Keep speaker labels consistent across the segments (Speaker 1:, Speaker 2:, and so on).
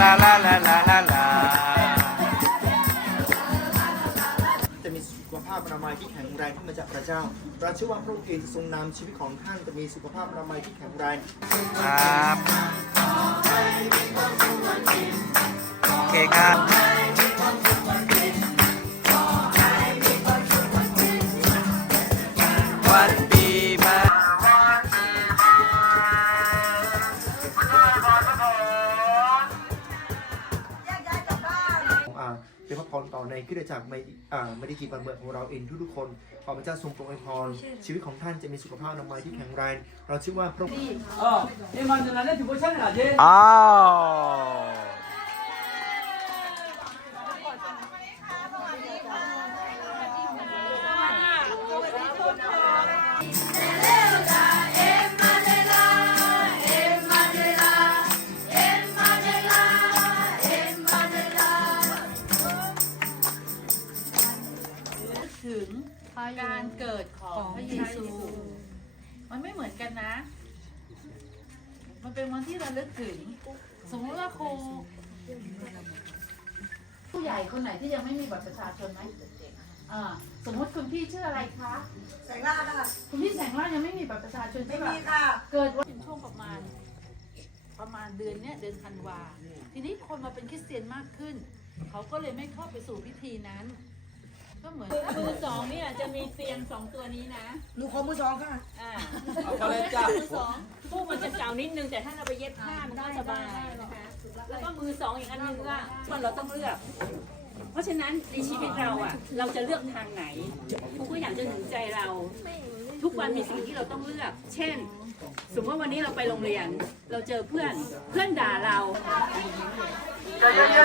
Speaker 1: ลาลาลาลาลาลา
Speaker 2: จะมีสุขภาพอนามัยที่แข็งแรงที่มาจากพระเจ้าเราเชื่อว่าพระองค์เองจะทรงนำชีวิตของท่านจะมีสุขภาพอนามัยที่แข็งแรง
Speaker 1: ครับโอเคครับ่
Speaker 2: อในขึ้นจากไม่ได้กี่ปันเมื่อของเราเองทุกๆคนขอพระเจ้าทรงโปรดอวยพรชีวิตของท่านจะมีสุขภาพนามัยที่แข็งแรงเราเชื่อว่าพระองค์
Speaker 1: อ้าว
Speaker 3: การเกิดของพระเยซู มันไม่เหมือนกันนะ มันเป็นวันที่ระลึกถึง สมมติว่าครูผู้ใหญ่คนไหนที่ยังไม่มีบัตรประชาชนไหมอ่าสมมติคุณพี่ชื่ออะไรคะ
Speaker 4: แสงล่าค่ะ
Speaker 3: คุณพี่แสงล่ายังไม่มีบัตรประชาชน
Speaker 4: ไม่
Speaker 3: ใช่ปะ
Speaker 4: มีค่ะ
Speaker 3: เกิดว่าเป็นช่วงประมาณ ประมาณเดือนเนี้ยเดือนธันวา ทีนี้คนมาเป็นคริสเตียนมากขึ้น เขาก็เลยไม่เข้าไปสู่พิธีนั้น ก็เหมือน
Speaker 5: มือสองเนี่ยจะมีเตียงสองตัวนี้นะ
Speaker 4: หนูขอมือสองค่ะ
Speaker 5: อ่า
Speaker 6: เอาไปเลยจ้ะ
Speaker 5: มือสองผู้มันจะเก่านิดนึงแต่ถ้าเราไปเย็บผ้ามันก็สบายนะคะ แล้วก็มือสองอีกอันนึงว่ามันเราต้องเลือก เพราะฉะนั้นในชีวิตเราอะ เราจะเลือกทางไหนครูก็อยากจะหนุนใจเรา ทุกวันมีสิ่งที่เราต้องเลือก เช่น สมมติว่าวันนี้เราไปโรงเรียน เราเจอเพื่อนเพื่อนด่าเรา
Speaker 6: เอาเลยเริ่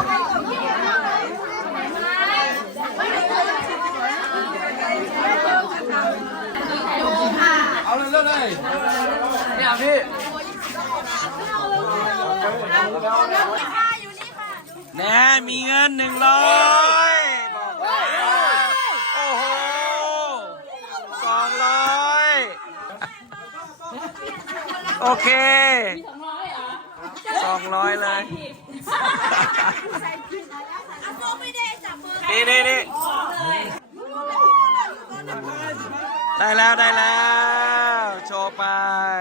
Speaker 6: มเลยเนี่ยพี่
Speaker 1: แน่มีเงินหนึ่งร้อยโอ้โหสองร้อยโอเคสองร้อยเลยนี่นี่นี่ได้แล้วได้แล้ว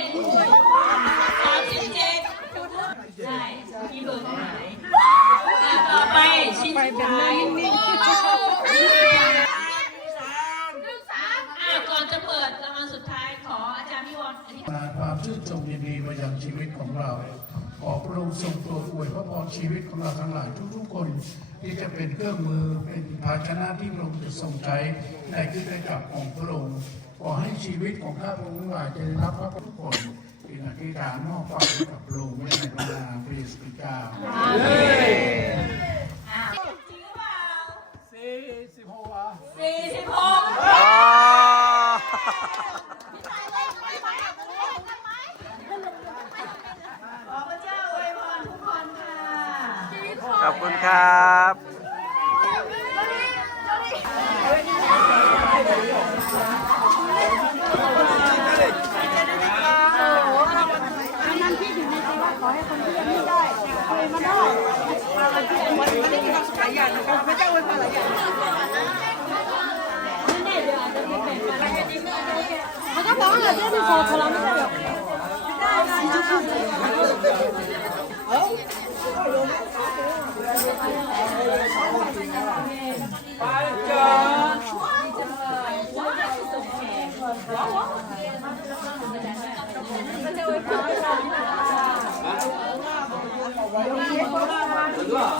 Speaker 1: ดสา
Speaker 5: มสิบเจ็ดใช่ที่เบอร์หายอะต่อไปชิ้นสุดท้ายอะก่อนจะเปิดรางวัลสุดท้ายขออาจารย์พิวอธิษฐาน
Speaker 7: ความชื่นชมยินดีมายังชีวิตของเรา ขอพระองค์ทรงโปรดอวยพระพรชีวิตของเราทั้งหลายทุกๆคน ที่จะเป็นเครื่องมือเป็นภาชนะที่พระองค์จะทรงใช้ในคริสตจักรของพระองค์ ชีวิตของข้าพระองค์ทั้งหลาจะได้รับพระทุกคนที่อธิษฐานมอบความกับพระองค์ไว้ในพระนามพระเยซูคริสต์เจ้า
Speaker 6: สี่สิบหกอะ
Speaker 5: สี่สิบหก
Speaker 1: อ๋อขอบคุณครับ
Speaker 6: ไปจ้า
Speaker 4: กินหน่อยนะค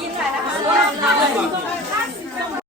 Speaker 4: ะ
Speaker 5: ก็